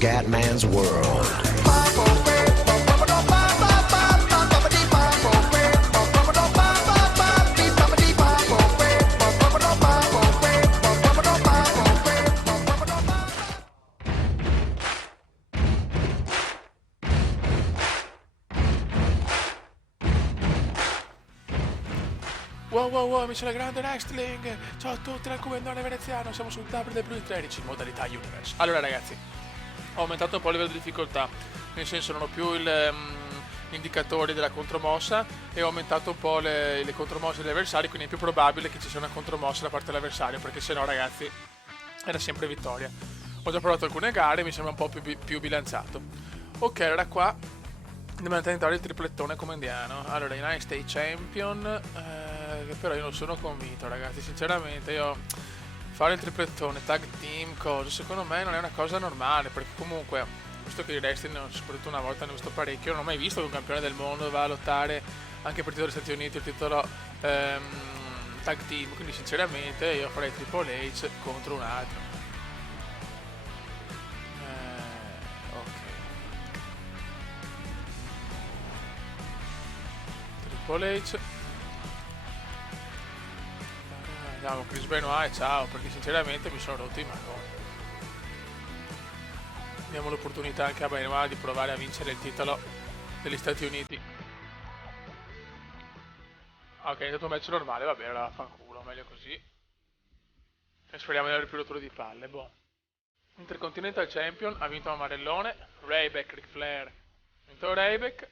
Scatman's World. Wow, amici della Grande Wrestling! Ciao a tutti dal Comandone Veneziano, siamo su WWE13 in modalità Universe. Allora ragazzi, ho aumentato un po' il livello di difficoltà, nel senso non ho più gli indicatori della contromossa e ho aumentato un po' le contromosse degli avversari, quindi è più probabile che ci sia una contromossa da parte dell'avversario, perché sennò ragazzi era sempre vittoria. Ho già provato alcune gare e mi sembra un po' più bilanciato. Ok, allora qua dobbiamo tentare il triplettone comandiano. Allora, United States Champion, però io non sono convinto ragazzi, sinceramente io fare il triplettone, tag team, cosa, secondo me non è una cosa normale, perché comunque, visto che il wrestling, soprattutto una volta ne ho visto parecchio, non ho mai visto che un campione del mondo va a lottare anche per il titolo degli Stati Uniti, il titolo tag team, quindi sinceramente io farei Triple H contro un altro. Triple H, andiamo Chris Benoit e ciao, perché sinceramente mi sono rotto i maroni. Diamo l'opportunità anche a Benoit di provare a vincere il titolo degli Stati Uniti. Ok, è stato un match normale, va bene, allora fanculo, meglio così. E speriamo di avere più rotture di palle, boh. Intercontinental Champion ha vinto Amarellone, Ryback, Ric Flair, ha vinto Ryback.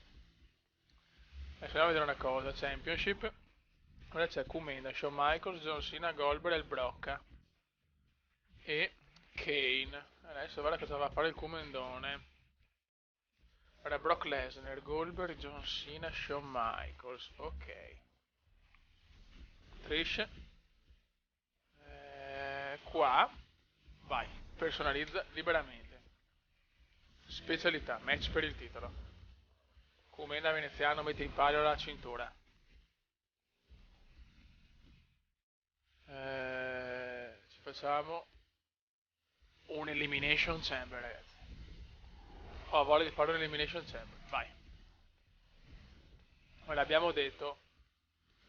Adesso andiamo a vedere una cosa, Championship. Ora c'è Kumenda, Shawn Michaels, John Cena, Goldberg e il Brocca. E Kane. Adesso guarda cosa va a fare il Kumendone. Ora Brock Lesnar, Goldberg, John Cena, Shawn Michaels. Ok. Trish. Qua. Vai. Personalizza liberamente. Specialità, match per il titolo. Kumenda veneziano mette in palio la cintura. Ci facciamo un Elimination Chamber, ragazzi. Ho voglia di fare un Elimination Chamber. Vai. Me l'abbiamo detto.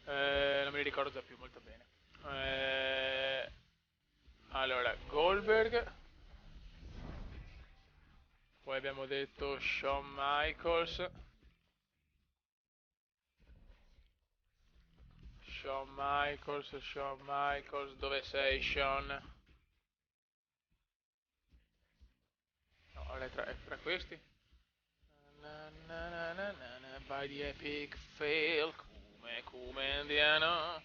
Non me li ricordo già più molto bene. Allora, Goldberg. Poi abbiamo detto Shawn Michaels. Shawn Michaels, dove sei Shawn? No, è tra questi. By the epic fail, come andiamo?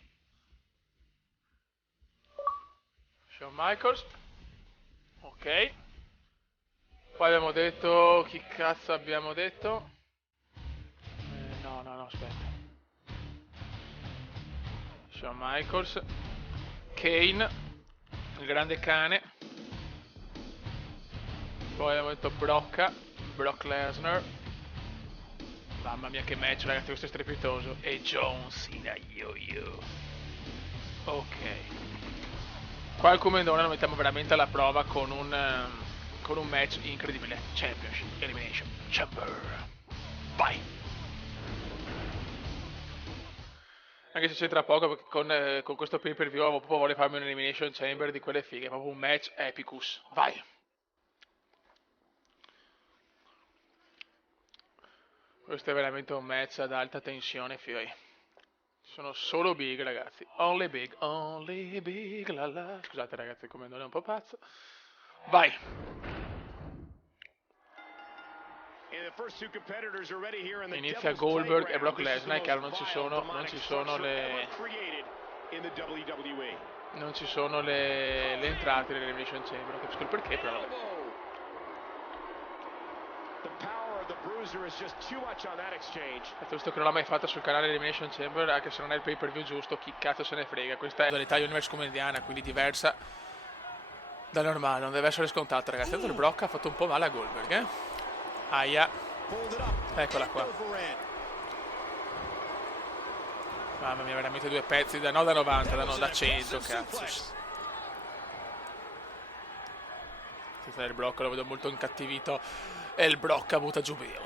Shawn Michaels. Ok. Poi abbiamo detto, chi cazzo abbiamo detto? No, aspetta. Shawn Michaels, Kane, il grande cane. Poi abbiamo detto Brock Lesnar. Mamma mia che match ragazzi, questo è strepitoso. E John Cena yo. Ok. Qua il Comendone lo mettiamo veramente alla prova con un match incredibile. Championship Elimination Chamber. Vai! Anche se c'entra poco perché con questo pay per view proprio voglio farmi un Elimination Chamber di quelle fighe, proprio un match epicus. Vai! Questo è veramente un match ad alta tensione, fioi. Sono solo big, ragazzi. Only big, la la. Scusate, ragazzi, come non è un po' pazzo. Vai. Inizia Goldberg e Brock Lesnar, chiaro, non ci sono le entrate nell'Elimination Chamber. Non capisco il perché, però. Visto che non l'ha mai fatta sul canale Elimination Chamber, anche se non è il pay per view giusto, chi cazzo se ne frega. Questa è la modalità Universe Comediana, quindi diversa da normale, non deve essere scontata, ragazzi. Tanto il Brock ha fatto un po' male a Goldberg, Aia. Eccola qua. Mamma mia, veramente due pezzi da 90, da 100, cazzo. Il blocco lo vedo molto incattivito e il blocca butta giù Bill.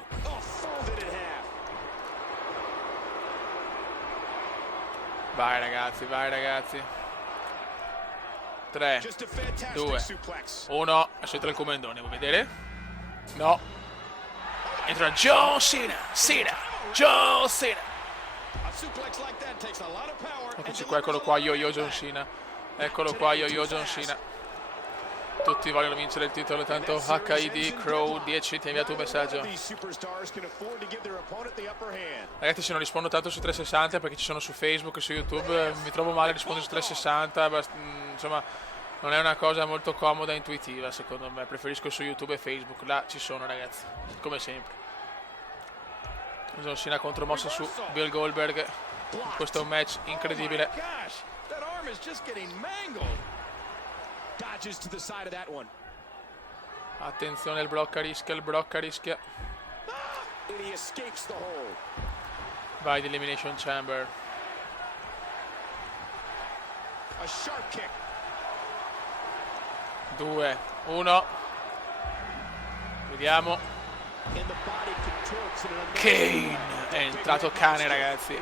Vai ragazzi. 3, 2, 1. Aspetta il comandone, vuoi vedere? No. Entra John Cena. John Cena. Eccoci qua, eccolo qua, Yo-Yo John Cena. Eccolo qua, Yo-Yo John Cena. Tutti vogliono vincere il titolo, tanto HID Crow 10 ti ha inviato un messaggio. Ragazzi, se non rispondo tanto su 360 perché ci sono su Facebook e su YouTube, mi trovo male a rispondere su 360, insomma non è una cosa molto comoda e intuitiva secondo me, preferisco su YouTube e Facebook, là ci sono ragazzi, come sempre. John Cena contromossa su Bill Goldberg, questo è un match incredibile. Attenzione, il blocca rischia. Vai di Elimination Chamber. 2, 1. Vediamo. Kane. È entrato cane ragazzi.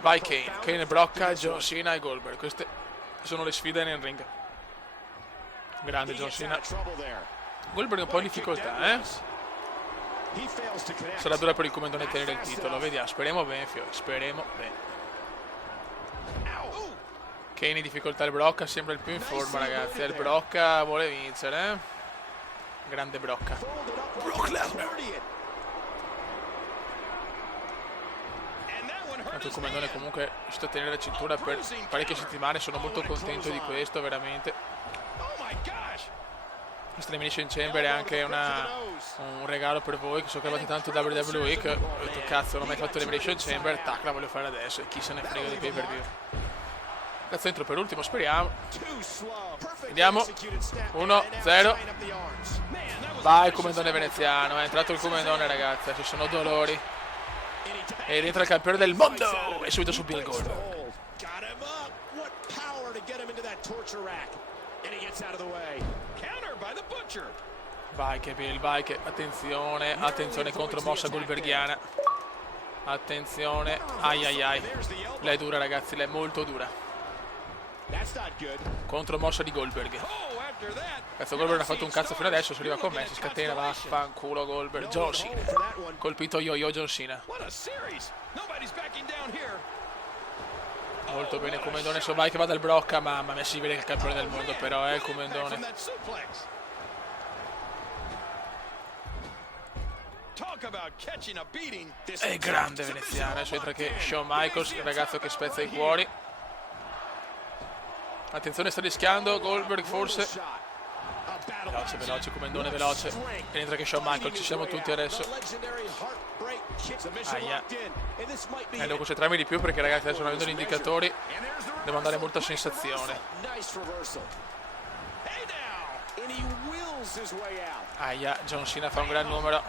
Vai Kane blocca John Cena e Goldberg. Queste sono le sfide nel ring. Grande John Cena. Goldberg un po' in difficoltà, Sarà dura per il comandone tenere il titolo. Vediamo, speriamo bene, speriamo bene. Kane in difficoltà, il blocca, sembra il più in forma ragazzi. Il blocca vuole vincere, Grande blocca. Brock Lesnar. Il comandone comunque è riuscito a tenere la cintura per parecchie settimane, sono molto contento di questo, veramente. Questa Elimination Chamber è anche un regalo per voi che so che avete tanto WWE, che ho detto cazzo non ho mai fatto l'Elimination Chamber, tac, la voglio fare adesso e chi se ne frega dei pay per view. Cazzo, entro per ultimo, speriamo. Vediamo. 1-0. Vai comandone veneziano, è entrato il comandone ragazzi, ci sono dolori. E rientra il campione del mondo e subito su Bill Goldberg. Vai che Bill, vai che attenzione contromossa goldberghiana. Attenzione, ai. Lei è dura ragazzi, lei è molto dura. Contromossa di Goldberg. Cazzo, Goldberg ha fatto un cazzo fino adesso, se arriva con me si scatena, vaffanculo Goldberg. John Cena. Colpito Yo-Yo John Cena. Molto bene comandone, so vai che vada il blocca, mamma mia, si vede che è il campione del mondo però, il comandone. È grande veneziano, adesso entra che Shawn Michaels, il ragazzo che spezza i cuori. Attenzione, sta rischiando Goldberg forse. Veloce, comandone veloce. E entra che Shawn Michaels, ci siamo tutti adesso. Aia. Devo concentrarmi di più perché ragazzi adesso non avendo gli indicatori devo andare molto a sensazione. Aia, John Cena fa un gran numero.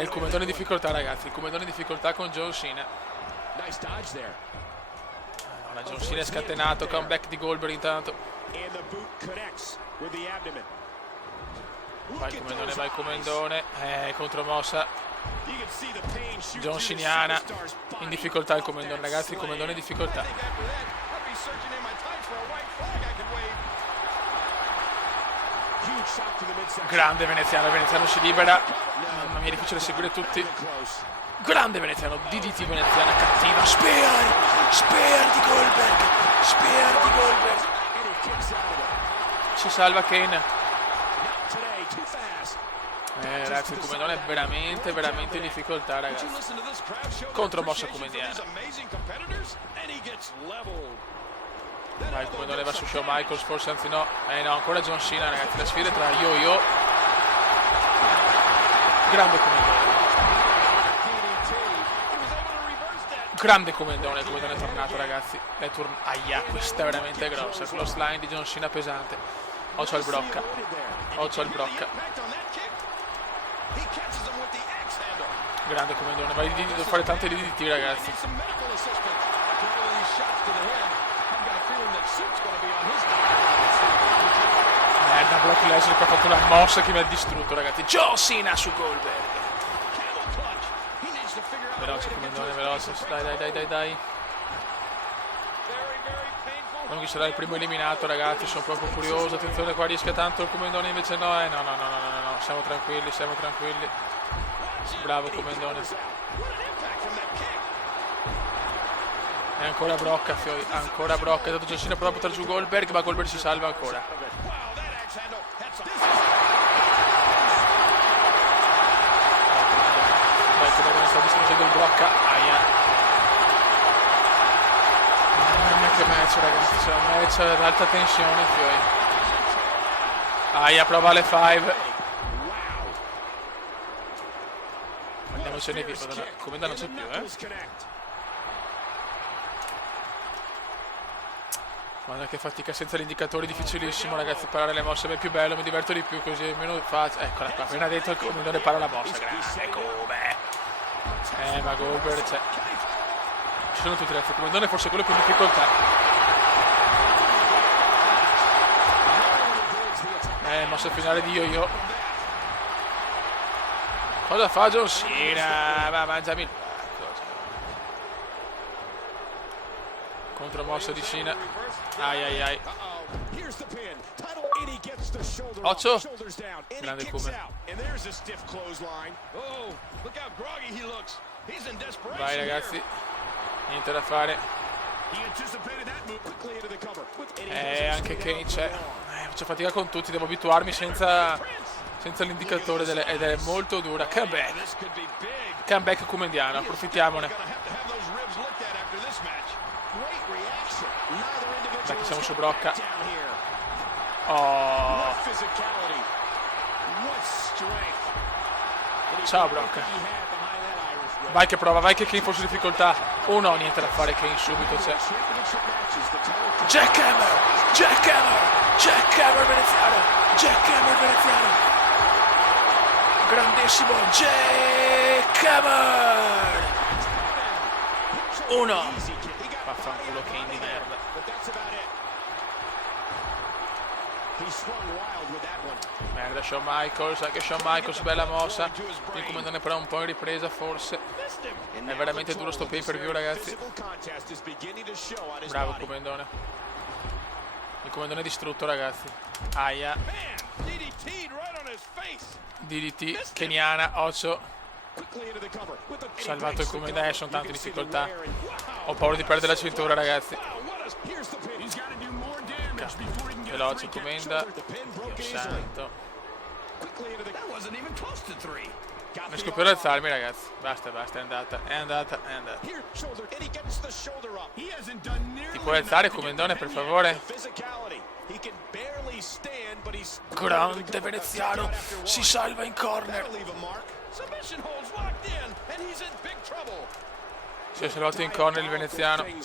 Il comandone in difficoltà ragazzi, il comandone in difficoltà con John Cena. La John Cena è scatenato, comeback di Goldberg intanto. Vai comandone, contromossa. John Ceniana, in difficoltà il comandone ragazzi, il comandone in difficoltà. Grande veneziano, il veneziano si libera. Mamma mia, è difficile seguire tutti. Grande veneziano, DDT veneziana cattiva. Spear di Goldberg. Si salva Kane. Ragazzi, il comandone è veramente in difficoltà ragazzi. Contromossa comandiana. Vai, il comandone va su Shawn Michaels, forse anzi no. No, ancora John Cena ragazzi, la sfida tra Yo-Yo. Grande comandone. Grande comandone, il comandone è tornato ragazzi. Aia, questa è veramente grossa. Close line di John Cena pesante. Occhio al blocca. Grande comandone, vai devo fare tante DDT, ragazzi. Merda, Brock Lesnar che ha fatto una mossa che mi ha distrutto, ragazzi. John Cena su Goldberg. Veloce comandone, veloce. Dai. Che sarà il primo eliminato, ragazzi, sono proprio curioso. Attenzione, qua rischia tanto il comandone, invece no, no, siamo tranquilli. Bravo comandone. E ancora Brock, fioi, ancora Brock. È dato John prova a buttare giù Goldberg, ma Goldberg si salva ancora. Vai, comandone sta distruggendo il Brock. Aia. Che match, ragazzi, c'è un match ad alta tensione, fioi. Aia, prova le 5. Andiamocene via, come non c'è più, Guarda che fatica senza l'indicatore, difficilissimo, ragazzi, parare le mosse. A me è più bello, mi diverto di più così, meno faccio. Eccola qua, appena detto il comandone para la mossa, grande come. Ma Goldberg c'è. Ci sono tutti, ragazzi, il comandone è forse quello più in difficoltà. Mossa finale di yo-yo. Cosa fa John Cena? Va, mangiami il pacco. Contromossa di Cena. Ai. 8. Grande come. Vai, ragazzi. Niente da fare. Anche Kane c'è. Faccio fatica con tutti, devo abituarmi senza l'indicatore ed è molto dura. Comeback comendiano, approfittiamone. Dai che siamo su Brocca. Oh. Ciao Brocca. Vai che prova, vai che Kane fosse in difficoltà. Oh no, niente da fare, Kane subito c'è. Jackhammer veneziano. Grandissimo Jackhammer. 1. Vaffanculo Kane di merda. Merda Shawn Michaels, anche Shawn Michaels, bella mossa. Il comandone però un po' in ripresa forse. È veramente duro sto pay per view, ragazzi. Bravo comandone. Il comandone è distrutto, ragazzi. Aia. DDT keniana, 8. Salvato il comandone, sono tanto in difficoltà. Ho paura di perdere la cintura, ragazzi. Veloce comanda. Dio santo. Non riesco più ad alzarmi, ragazzi. Basta, è andata. Ti puoi alzare, comandone, per favore? Grande veneziano, si salva in corner. Si è salvato in corner il veneziano. Il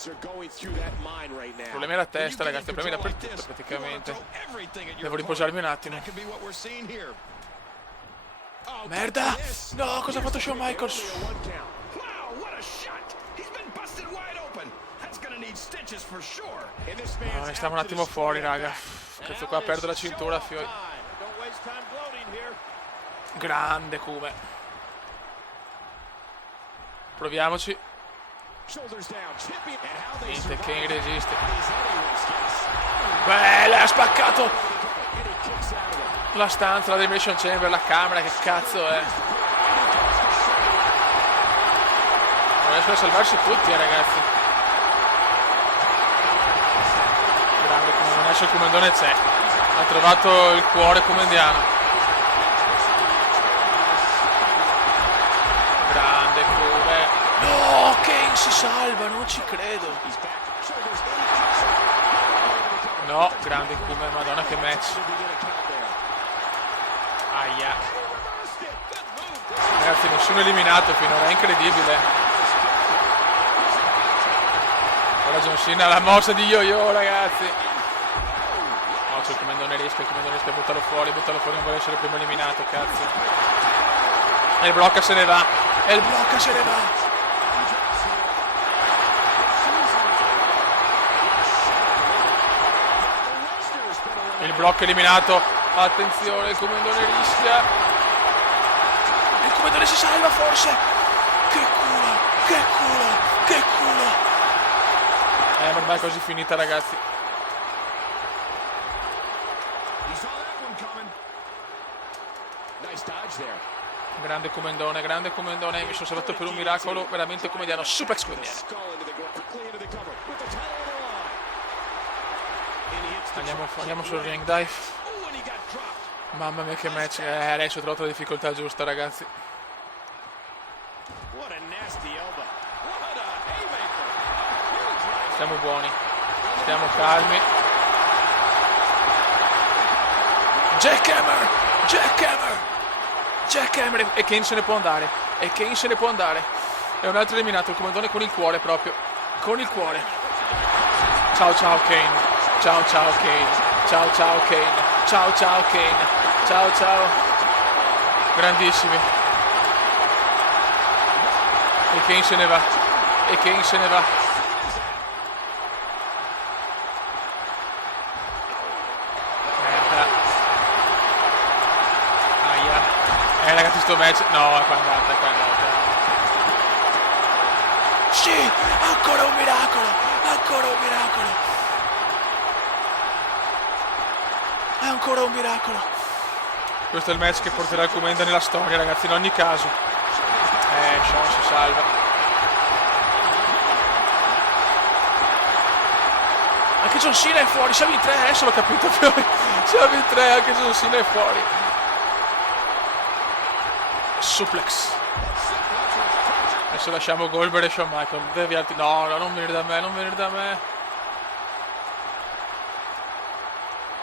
problema è la testa, ragazzi, il problema è dappertutto praticamente. Devo riposarmi un attimo. Merda! No, cosa ha fatto Shawn Michaels? No, ne stiamo un attimo fuori, raga. Questo qua perdo la cintura, fioi. Grande come. Proviamoci. Niente, Kane resiste. Beh, ha spaccato la stanza, la Elimination Chamber, la camera, che cazzo è? Non riescono a salvarsi tutti, ragazzi. Grande comandone, adesso il comandone c'è. Ha trovato il cuore comandiano. Grande come. No, Kane si salva, non ci credo. No, grande come, madonna che match. Aia. Ragazzi, nessuno eliminato finora, è incredibile. Ora John Cena, la mossa di yo-yo, ragazzi. No, c'è il comandone rischia a buttarlo fuori, non vuole essere il primo eliminato, cazzo. E il blocca se ne va. E il blocca se ne va. Il blocco eliminato. Attenzione, il comandone rischia. Il comandone si salva forse. Che culo, che culo, che culo. Ormai è così finita, ragazzi. Grande comandone, mi sono salvato per un miracolo, veramente comediano, suplex quindi. Andiamo sul ring, dai. Mamma mia che match, adesso ho trovato la difficoltà giusta, ragazzi. Stiamo buoni, stiamo calmi. Jackhammer, Jackhammer, Jackhammer, e Kane se ne può andare, e Kane se ne può andare. E un altro eliminato, il comandone con il cuore proprio, con il cuore. Ciao ciao Kane, ciao ciao Kane, ciao ciao Kane, ciao ciao Kane, ciao ciao. Grandissimi. E Kane se ne va, e Kane se ne va. Ragazzi, sto match... No, è qua andata, è qua andata. Sì, ancora un miracolo, ancora un miracolo. Ancora un miracolo. Questo è il match che porterà il Comenda nella storia, ragazzi, in ogni caso. Sean si salva. Anche John Cena è fuori, siamo in tre, adesso l'ho capito più. Siamo in tre, anche John Cena è fuori. Suplex. Adesso lasciamo Goldberg e Shawn Michaels. No, non venire da me, non venire da me.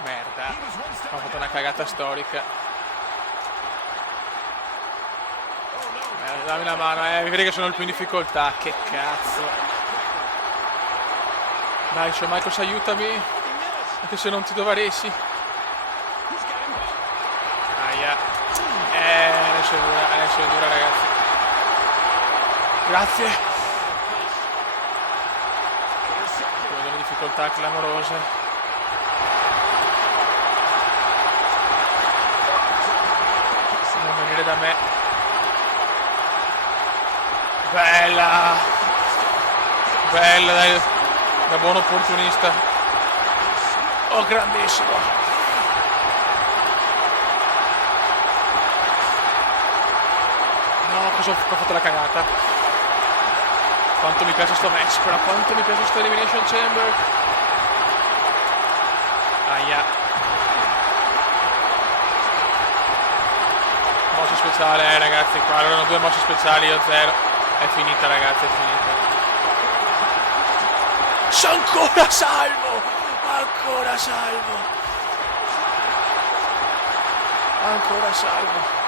Merda. Ho fatto una cagata storica. Dammi una mano, mi vedi che sono il più in difficoltà. Che cazzo. Dai, Shawn Michaels, aiutami. Anche se non ti dovresti. Aia. Adesso è dura, ragazzi. Grazie. Come delle difficoltà clamorose. Non venire da me. Bella. Bella, dai. Da buon opportunista. Oh, grandissimo. Ho fatto la cagata. Quanto mi piace sto match, però quanto mi piace sto Elimination Chamber. Aia. Mossa speciale, ragazzi, qua erano due mosse speciali, io zero. È finita, ragazzi, è finita. Sono ancora salvo! Ancora salvo! Ancora salvo!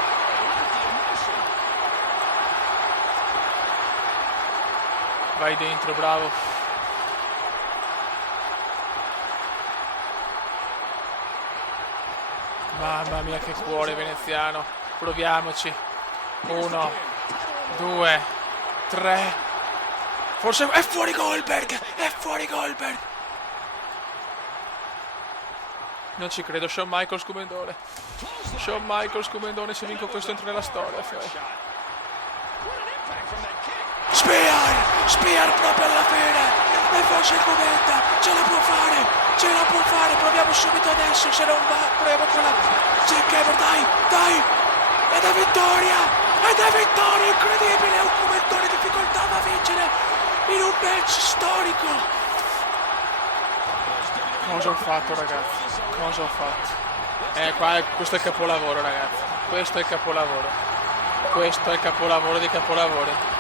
Vai dentro, bravo. Mamma mia che cuore veneziano. Proviamoci. 1, 2, 3. Forse è fuori Goldberg. È fuori Goldberg. Non ci credo. Shawn Michaels comandone. Shawn Michaels comandone. Se vinco questo entro nella storia. Spear proprio alla fine. E forse il Cometa ce la può fare, proviamo subito adesso, se non va proviamo con la Jackhammer, dai, ed è vittoria, incredibile, un Comentone in difficoltà va a vincere in un match storico. Cosa ho fatto, ragazzi, cosa ho fatto? Questo è il capolavoro, ragazzi, questo è il capolavoro dei capolavori.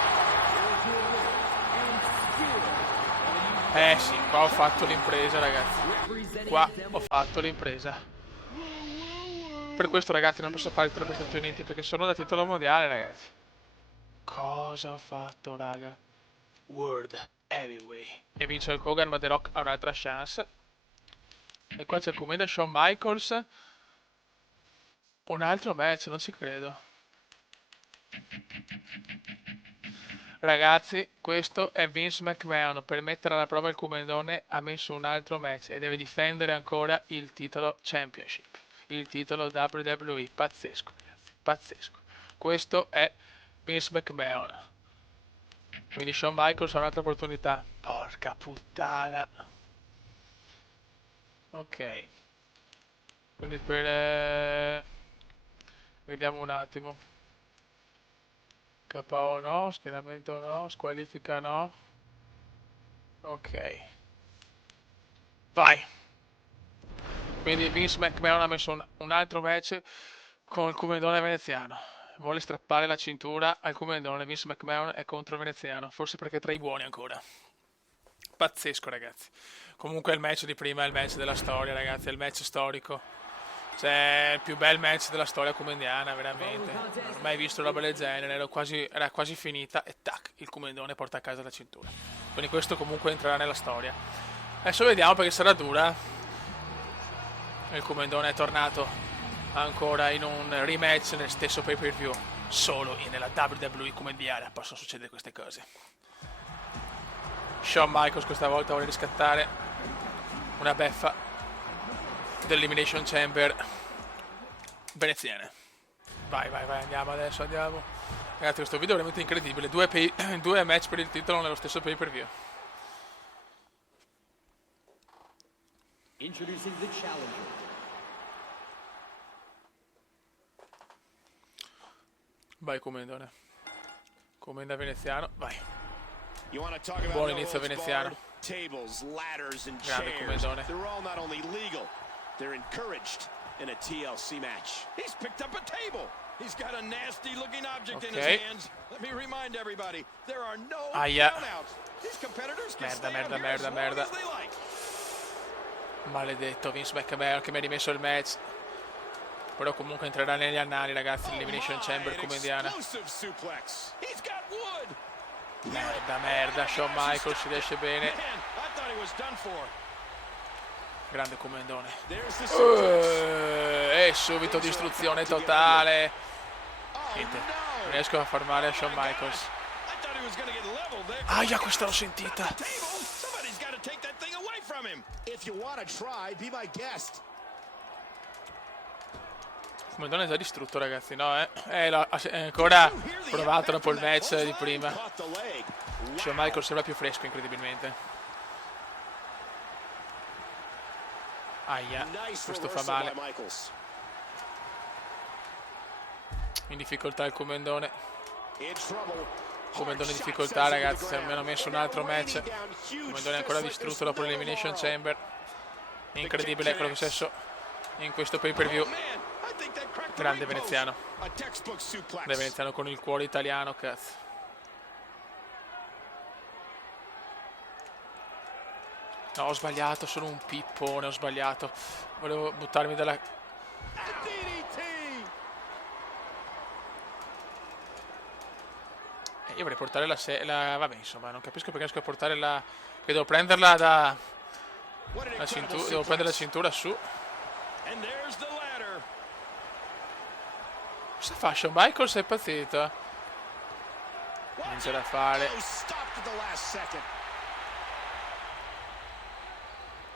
Sì, qua ho fatto l'impresa, ragazzi. Qua ho fatto l'impresa. Per questo, ragazzi, non posso fare troppe Stati Uniti perché sono da titolo mondiale, ragazzi. Cosa ho fatto, raga? World Heavyweight. E vince il Hogan, ma The Rock ha un'altra chance. E qua c'è il Comenda Shawn Michaels. Un altro match, non ci credo. Ragazzi, questo è Vince McMahon. Per mettere alla prova il Comendone ha messo un altro match e deve difendere ancora il titolo Championship, il titolo WWE. Pazzesco, ragazzi, pazzesco. Questo è Vince McMahon. Quindi Shawn Michaels ha un'altra opportunità. Porca puttana. Ok. Quindi vediamo un attimo. KO no, schieramento no, squalifica no. Ok. Vai. Quindi Vince McMahon ha messo un altro match con il Comendone veneziano. Vuole strappare la cintura al Comendone. Vince McMahon è contro il veneziano. Forse perché è tra i buoni ancora. Pazzesco, ragazzi. Comunque il match di prima è il match della storia, ragazzi. È il match storico. Cioè, il più bel match della storia comendiana, veramente. Non ho mai visto roba del genere, era quasi finita e tac, il Comendone porta a casa la cintura. Quindi questo comunque entrerà nella storia. Adesso vediamo perché sarà dura. Il Comendone è tornato ancora in un rematch nel stesso pay-per-view. Solo nella WWE comendiana possono succedere queste cose. Shawn Michaels questa volta vuole riscattare una beffa dell'Elimination Chamber veneziana. Vai, andiamo adesso, andiamo. Ragazzi, questo video è veramente incredibile. Due match per il titolo nello stesso pay per view. Introducing the challenger. Vai Comendone. Comenda veneziano, vai. Buon inizio veneziano. Tables, ladders, and Grande chairs. Comendone. They're all not only legal, they're encouraged in a TLC match. He's picked up a table. He's got a nasty-looking object in his hands. Let me remind everybody, there are no countouts. These competitors can stay out here as long as they like. Maledetto Vince McMahon che mi ha rimesso il match. Però comunque entrerà negli annali, ragazzi, l'Elimination Chamber comediana. Merda, Shawn Michaels si riesce bene. Grande Comendone. E subito distruzione totale. Niente, non riesco a far male a Shawn Michaels. Aia, questa l'ho sentita. Comendone è già distrutto, ragazzi, no? È ancora provato dopo il match di prima. Shawn Michaels sembra più fresco, incredibilmente. Aia, questo fa male. In difficoltà il Comendone. Comendone in difficoltà, ragazzi, se almeno messo un altro match. Comendone è ancora distrutto dopo l'Elimination Chamber. Incredibile quello che è successo in questo pay per view. Grande veneziano. Grande veneziano con il cuore italiano, cazzo. No, ho sbagliato, sono un pippone, ho sbagliato. Volevo buttarmi dalla... Io vorrei portare la... Vabbè, insomma, non capisco perché riesco a portare la... Che devo prenderla da... La cintura... Devo prendere la cintura su. Cosa fa Shawn Michaels? È impazzito. Non c'è da fare.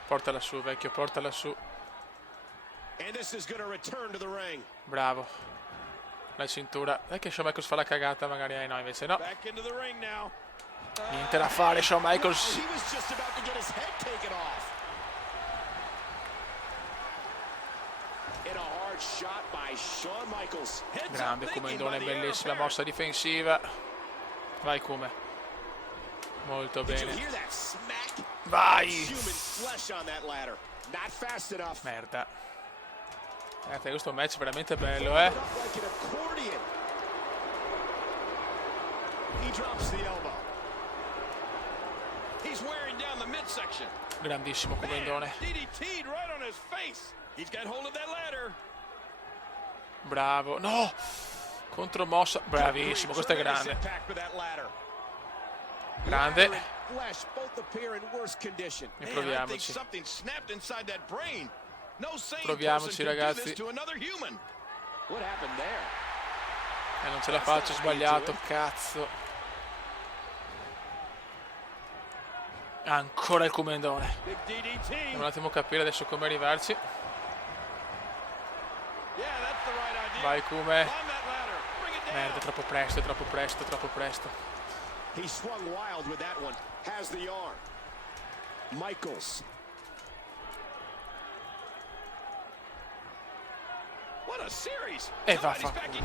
Portala su, vecchio, portala su. Bravo. La cintura. È che Shawn Michaels fa la cagata, magari no, invece no. Niente da fare, Shawn Michaels. Grande Comendone, bellissima mossa difensiva. Vai come. Molto bene. Vai. Merda. Questo match è veramente bello, Grandissimo Comendone. Bravo. No! Contromossa. Bravissimo, questo è grande. Grande. E proviamoci. Proviamoci, ragazzi. non ce la faccio, ho sbagliato, cazzo. Ancora il comendone. Devo un attimo capire adesso come arrivarci. Vai Kume. Merda, troppo presto, troppo presto, troppo presto. He swung wild with that one. Has the arm. Michaels. What a series. E vaffanculo.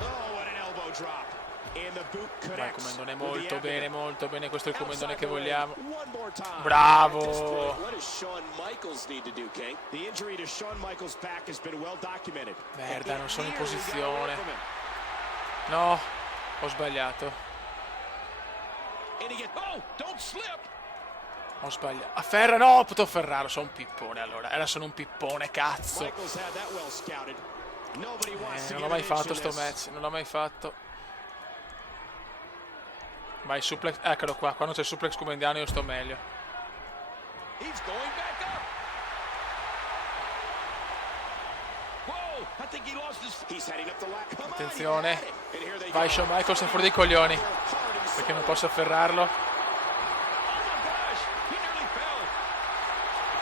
Oh, what an elbow drop. And the boot Vai connects. comendone, molto bene, questo è il comendone che vogliamo. One more time. Bravo! What does Shawn Michaels need to do, King? The injury to Shawn Michaels' back has been well documented. Merda, non sono in posizione. No, ho sbagliato. Oh, don't slip. Ho sbagliato. Afferra, no, potevo ferrarlo, sono un pippone allora. Era solo un pippone, cazzo. Non l'ho mai fatto sto match, non l'ho mai fatto. Vai, suplex, eccolo qua, quando c'è il suplex comendiano io sto meglio. Attenzione. Vai Shawn Michaels, è fuori dei coglioni. Perché non posso afferrarlo?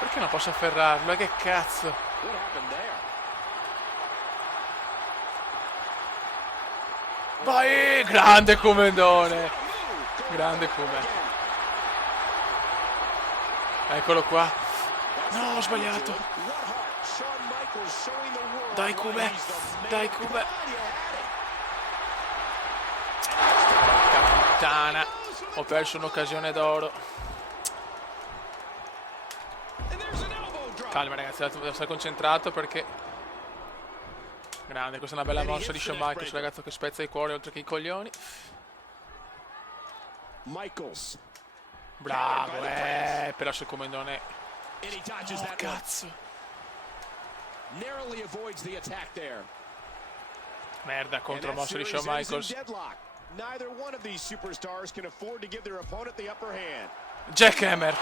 Perché non posso afferrarlo? Che cazzo? Vai! Grande comendone! Grande Kume. Eccolo qua. No, ho sbagliato. Dai Kume. Dai Kume. Porca puttana. Ho perso un'occasione d'oro. Calma ragazzi, devo stare concentrato perché... Grande, questa è una bella mossa di Shawn Michaels, ragazzo che spezza i cuori oltre che i coglioni. Michaels. Bravo, però sul comendone. Oh, cazzo. Merda, contromossa di Shawn Michaels. Jackhammer.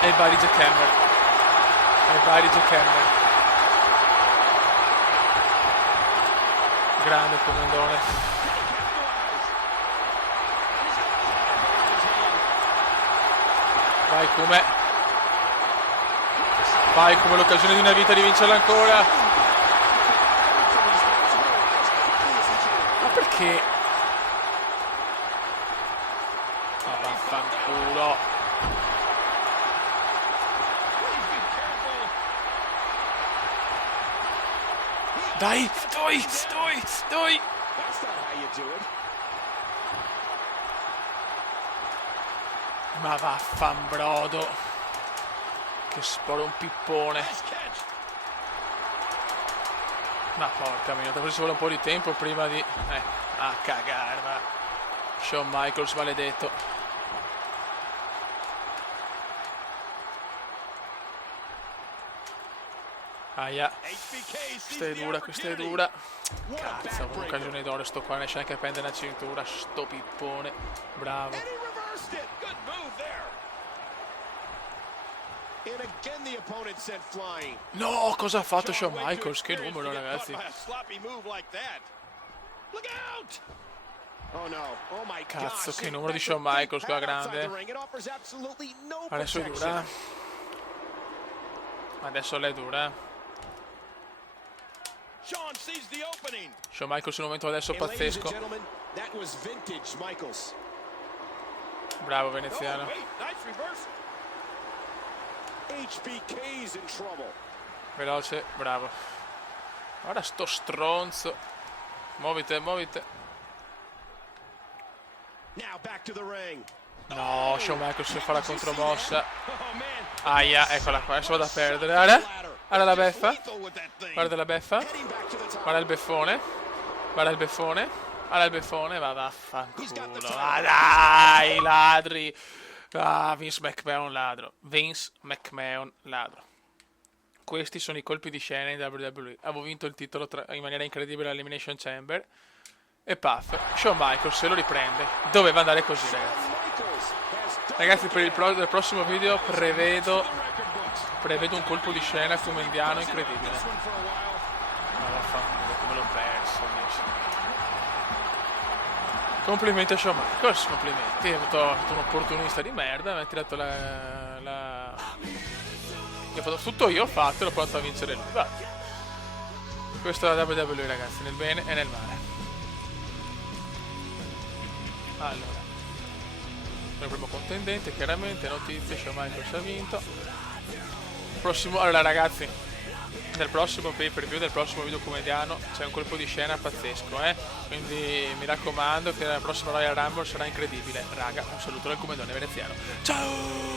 E il vari Jackhammer. E il vari Jackhammer. Grande comendone. Vai Kume. Vai Kume, l'occasione di una vita di vincerla ancora. Ma perché? Ma vaffanculo. Dai, dai. Ma vaffanbrodo. Che sporo un pippone. Ma porca mia, così ci vuole un po' di tempo prima di... a cagare, va. Shawn Michaels maledetto. Aia. Questa è dura, questa è dura. Cazzo, un'occasione d'oro sto qua, ne esce anche a prendere la cintura. Sto pippone. Bravo. No, cosa ha fatto Shawn Michaels? Che numero, ragazzi. Cazzo, che numero di Shawn Michaels qua, grande. Adesso è dura. Adesso lei è dura. Shawn Michaels in un momento adesso pazzesco. Bravo veneziano. Veloce, bravo. Ora sto stronzo. Muovite, muovite. No, Shawn Michaels fa la contromossa. Aia, eccola qua, adesso vado a perdere. Guarda la beffa. Guarda la beffa. Guarda il beffone. Guarda il beffone. Guarda il beffone. Va vaffanculo. Ah, dai, ladri. Ah, Vince McMahon ladro. Vince McMahon ladro. Questi sono i colpi di scena in WWE. Avevo vinto il titolo in maniera incredibile all'Elimination Chamber. E paf, Shawn Michaels se lo riprende. Doveva andare così, ragazzi. Ragazzi, per il prossimo video prevedo un colpo di scena comendiano incredibile. Complimenti a Shawn Michaels, complimenti, è avuto un opportunista di merda, mi ha tirato mi ha fatto tutto io, ho fatto e l'ho portato a vincere lui. Va. Questo è la WWE, ragazzi, nel bene e nel male. Allora, il primo contendente, chiaramente, notizie, Shawn Michaels ha vinto. Allora ragazzi, nel prossimo pay per view, del prossimo video comediano, c'è un colpo di scena pazzesco, quindi mi raccomando che la prossima Royal Rumble sarà incredibile. Raga, un saluto dal comedione veneziano. Ciao!